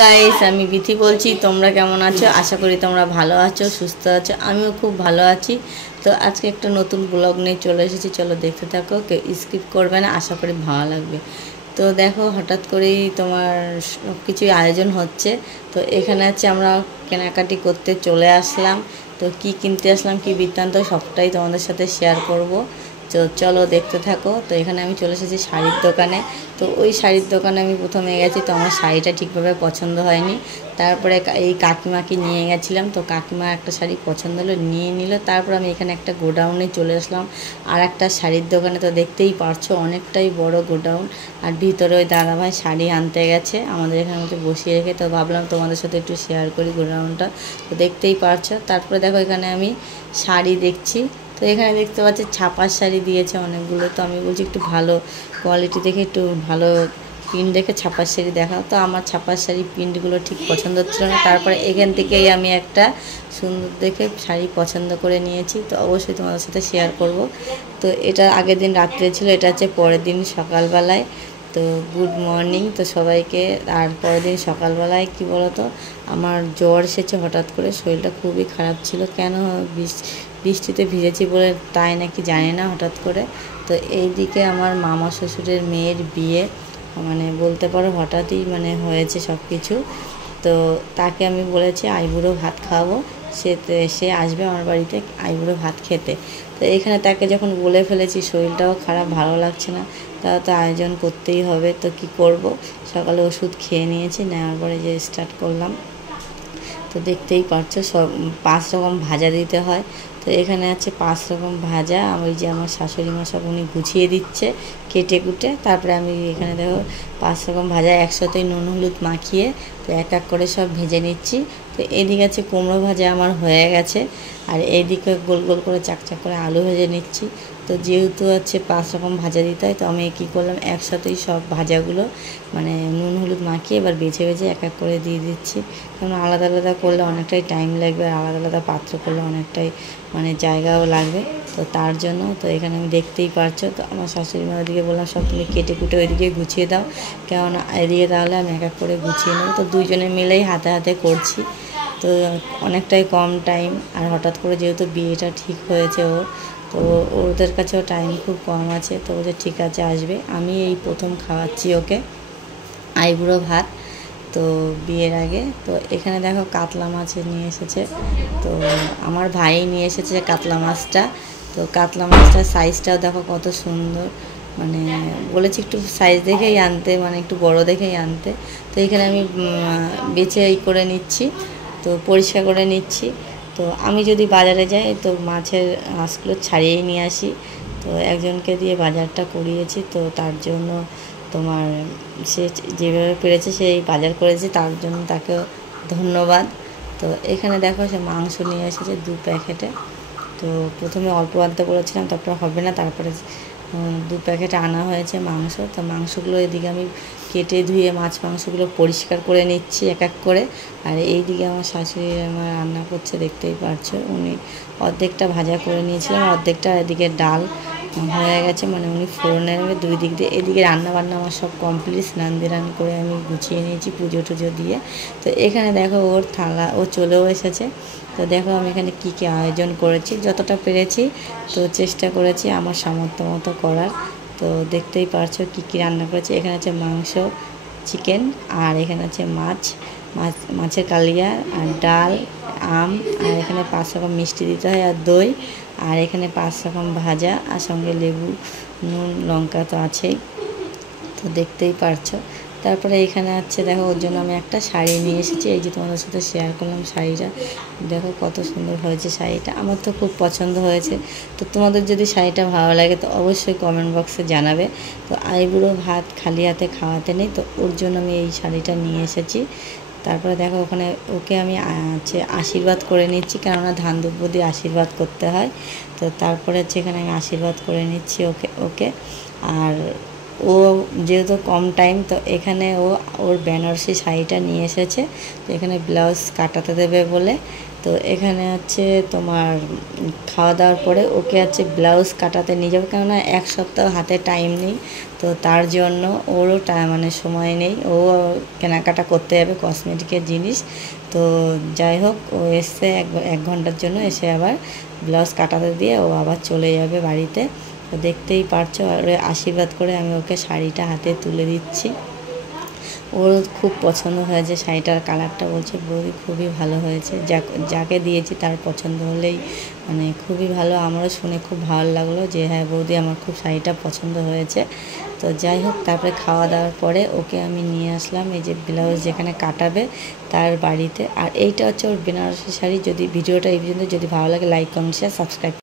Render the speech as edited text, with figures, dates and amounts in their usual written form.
Guys, আমি বিথি বলছি। তোমরা কেমন আছো? আশা করি তোমরা ভালো আছো, সুস্থ আছো। আমিও খুব ভালো আছি। তো আজকে একটা নতুন ব্লগ নিয়ে চলে এসেছি, চলো দেখতে থাকো, কেউ স্কিপ করবে না, আশা করি ভালো লাগবে। তো দেখো, হঠাৎ করেই তোমার সব কিছুই আয়োজন হচ্ছে। তো এখানে আছে আমরা কেনাকাটি করতে চলে আসলাম। তো কি কিনতে আসলাম, কি বৃত্তান্ত, সবটাই তোমাদের সাথে শেয়ার করব। তো চলো দেখতে থাকো। তো এখানে আমি চলে এসেছি শাড়ির দোকানে। তো ওই শাড়ির দোকানে আমি প্রথমে গেছি, তো আমার শাড়িটা ঠিকভাবে পছন্দ হয়নি। তারপরে এই কাকিমাকে নিয়ে গেছিলাম, তো কাকিমা একটা শাড়ি পছন্দ হলো, নিয়ে নিল। তারপর আমি এখানে একটা গোডাউনে চলে আসলাম, আর একটা শাড়ির দোকানে। তো দেখতেই পারছো অনেকটাই বড় গোডাউন, আর ভিতরে ওই দাদাভাই শাড়ি আনতে গেছে আমাদের এখানে মধ্যে বসিয়ে রেখে। তো ভাবলাম তোমাদের সাথে একটু শেয়ার করি গোডাউনটা। তো দেখতেই পারছো। তারপরে দেখো এখানে আমি শাড়ি দেখছি। তো এখানে দেখতে পাচ্ছি ছাপার শাড়ি দিয়েছে অনেকগুলো। তো আমি বলছি একটু ভালো কোয়ালিটি দেখে, একটু ভালো প্রিন্ট দেখে ছাপার শাড়ি দেখাও। তো আমার ছাপার শাড়ি প্রিন্টগুলো ঠিক পছন্দ হচ্ছিল না। তারপরে এখান থেকেই আমি একটা সুন্দর দেখে শাড়ি পছন্দ করে নিয়েছি। তো অবশ্যই তোমাদের সাথে শেয়ার করব। তো এটা আগের দিন রাত্রে ছিল, এটা হচ্ছে পরের দিন সকালবেলায়। তো গুড মর্নিং তো সবাইকে। আর পরের দিন সকালবেলায় কি বলো তো, আমার জ্বর এসেছে হঠাৎ করে, শরীরটা খুবই খারাপ ছিল। কেন বৃষ্টিতে ভিজেছি বলে তাই নাকি জানি না, হঠাৎ করে। তো এইদিকে আমার মামা শ্বশুরের মেয়ের বিয়ে, মানে বলতে পারো হঠাৎই মানে হয়েছে সব কিছু। তো তাকে আমি বলেছি আইবুড়ো ভাত খাওয়াবো, সে আসবে আমার বাড়িতে আইবুড়ো ভাত খেতে। তো এখানে তাকে যখন বলে ফেলেছি, শরীরটাও খারাপ, ভালো লাগছে না, তাও তো আয়োজন করতেই হবে। তো কি করব, সকালে ওষুধ খেয়ে নিয়েছি, নেওয়ার পরে যে স্টার্ট করলাম। তো দেখতেই পারছো সব 5 রকম ভাজা দিতে হয়। তো এখানে আছে 5 রকম ভাজা। ওই যে আমার শাশুড়ি মা সব উনি গুছিয়ে দিচ্ছে কেটে কুটে। তারপরে আমি এখানে দেখো 5 রকম ভাজা একসাথেই নুন হলুদ মাখিয়ে তো এক এক করে সব ভেজে নিচ্ছি। তো এদিকে আছে কুমড়ো ভাজা আমার হয়ে গেছে, আর এইদিকে গোল গোল করে চাকচাক করে আলু ভেজে নিচ্ছি। তো যেহেতু হচ্ছে 5 রকম ভাজা দিতে হয়, তো আমি কী করলাম, একসাথেই সব ভাজাগুলো মানে নুন হলুদ মাখিয়ে এবার বেছে বেছে এক এক করে দিয়ে দিচ্ছি। কারণ আলাদা আলাদা করলে অনেকটাই টাইম লাগবে, আর আলাদা আলাদা পাত্র করলে অনেকটাই মানে জায়গাও লাগবে। তো তার জন্য তো এখানে আমি দেখতেই পারছো। তো আমার শাশুড়ি মা ওদিকে বললাম সব তুমি কেটে কুটে ওইদিকে গুছিয়ে দাও, কেননা এদিকে তাহলে আমি এক এক করে গুছিয়ে নেব। তো দুইজনে মিলেই হাতে হাতে করছি। তো অনেকটাই কম টাইম, আর হঠাৎ করে যেহেতু বিয়েটা ঠিক হয়েছে ওর, তো ওদের কাছেও টাইম খুব কম আছে। তো ওদের ঠিক আছে আসবে, আমি এই প্রথম খাওয়াচ্ছি ওকে আইবুড়ো ভাত তো বিয়ের আগে। তো এখানে দেখো কাতলা মাছ নিয়ে এসেছে। তো আমার ভাই নিয়ে এসেছে কাতলা মাছটা। তো কাতলা মাছটার সাইজটাও দেখো কত সুন্দর, মানে বলেছি একটু সাইজ দেখেই আনতে, মানে একটু বড় দেখেই আনতে। তো এখানে আমি বেছে করে নিচ্ছি, তো পরিষ্কার করে নিচ্ছি। তো আমি যদি বাজারে যাই তো মাছের আঁশগুলো ছাড়িয়েই নিয়ে আসি। তো একজনকে দিয়ে বাজারটা করিয়েছি, তো তার জন্য তোমার সে যেভাবে পেরেছে সেই বাজার করেছে, তার জন্য তাকে ধন্যবাদ। তো এখানে দেখো সে মাংস নিয়ে এসেছে 2 প্যাকেটে। তো প্রথমে অল্প আনতে বলেছিলাম, তারপরে হবে না, তারপরে 2 প্যাকেট আনা হয়েছে মাংস। তো মাংসগুলো এদিকে আমি কেটে ধুয়ে মাংসগুলো পরিষ্কার করে নিচ্ছি এক এক করে। আর এইদিকে আমার শাশুড়ি আমার রান্না করছে, দেখতেই পারছো। উনি অর্ধেকটা ভাজা করে নিয়েছিলাম, অর্ধেকটা এদিকে ডাল হয়ে গেছে, মানে উনি ফোড়নে নেবে 2 দিক দিয়ে। এদিকে রান্না বান্না আমার সব কমপ্লিট, স্নান দিরান করে আমি গুছিয়ে নিয়েছি পুজো টুজো দিয়ে। তো এখানে দেখো ওর থালা ও চলেও এসেছে। তো দেখো আমি এখানে কী কী আয়োজন করেছি, যতটা পেরেছি তো চেষ্টা করেছি আমার সামর্থ্য মতো করার। তো দেখতেই পারছো কী কী রান্না করেছি। এখানে আছে মাংস, চিকেন, আর এখানে আছে মাছের কালিয়া, আর ডাল, আম, আর এখানে 5 রকম মিষ্টি দিতে হয়, আর দই, আর এখানে 5 রকম ভাজা, আর সঙ্গে লেবু, নুন, লঙ্কা তো আছেই। তো দেখতেই পারছো। তারপরে এখানে আছে দেখো ওর জন্য আমি একটা শাড়ি নিয়ে এসেছি, এই যে তোমাদের সাথে শেয়ার করলাম শাড়িটা। দেখো কত সুন্দর হয়েছে শাড়িটা, আমার তো খুব পছন্দ হয়েছে। তো তোমাদের যদি শাড়িটা ভালো লাগে তো অবশ্যই কমেন্ট বক্সে জানাবে। তো আইবুড়ো ভাত খালি হাতে খাওয়াতে নেই, তো ওর জন্য আমি এই শাড়িটা নিয়ে এসেছি। তারপরে দেখো ওখানে ওকে আমি আশীর্বাদ করে নিচ্ছি, কেননা ধান দুব্য দিয়ে আশীর্বাদ করতে হয়। তো তারপরে হচ্ছে এখানে আমি আশীর্বাদ করে নিচ্ছি ওকে। আর ও যেহেতু কম টাইম, তো এখানে ওর বেনারসি শাড়িটা নিয়ে এসেছে। তো এখানে ব্লাউজ কাটাতে দেবে বলে, তো এখানে হচ্ছে তোমার খাওয়া দাওয়ার পরে ওকে হচ্ছে ব্লাউজ কাটাতে নিয়ে যাবে, কেননা এক সপ্তাহ হাতে টাইম নেই। তো তার জন্য ওরও মানে সময় নেই, ও কেনাকাটা করতে যাবে কসমেটিকের জিনিস। তো যাই হোক, ও এসছে 1 ঘন্টার জন্য, এসে আবার ব্লাউজ কাটাতে দিয়ে ও আবার চলে যাবে বাড়িতে। তো দেখতেই পারছো, আর আশীর্বাদ করে আমি ওকে শাড়িটা হাতে তুলে দিচ্ছি। ওর খুব পছন্দ হয়েছে শাড়িটার কালারটা, বলছে বৌদি খুবই ভালো হয়েছে। যাকে দিয়েছি তার পছন্দ হলেই মানে খুবই ভালো। আমারও শুনে খুব ভালো লাগলো যে হ্যাঁ বৌদি আমার খুব শাড়িটা পছন্দ হয়েছে। তো যাই হোক, তারপরে খাওয়া দাওয়ার পরে ওকে আমি নিয়ে আসলাম এই যে ব্লাউজ যেখানে কাটাবে তার বাড়িতে। আর এইটা হচ্ছে ওর বেনারসি শাড়ি। যদি ভিডিওটা এই পর্যন্ত যদি ভালো লাগে, লাইক কমেন্ট শেয়ার সাবস্ক্রাইব।